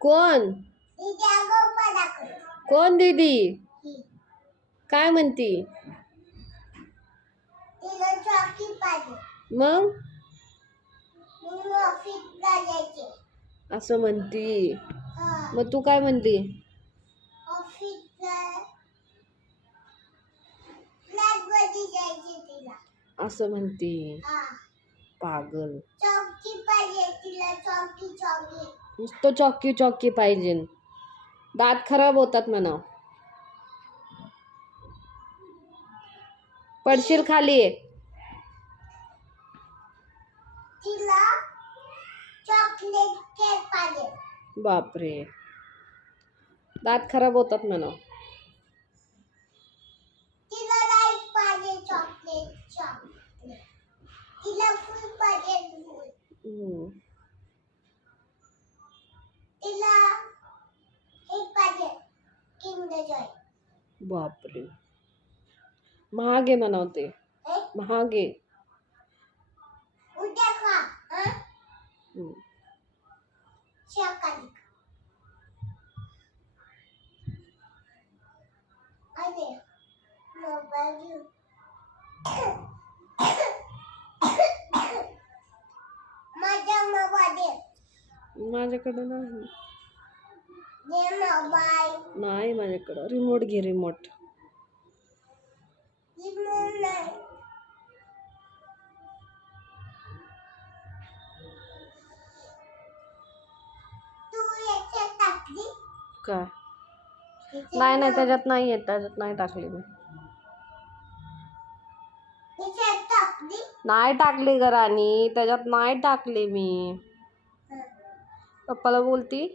कोण? कोण दीदी? काय म्हणती? मग? असं म्हणती. मग तू काय तिला असं म्हणती. पागल. तिला चौकी चौकी नुसतं चॉकी चॉकी पाहिजे. दात खराब होतात म्हणा पडशील खाली. चॉकलेट बापरे. दात खराब होतात म्हणा महागे मनाते। महागे। हम्म. माझ्याकडे नाही. नाही माझ्याकडं. रिमोट घे रिमोट रिमोट नाही नाही त्याच्यात नाही येत त्याच्यात नाही टाकली मी. नाही टाकली ग राणी त्याच्यात नाही टाकली मी. पप्पाला बोलती?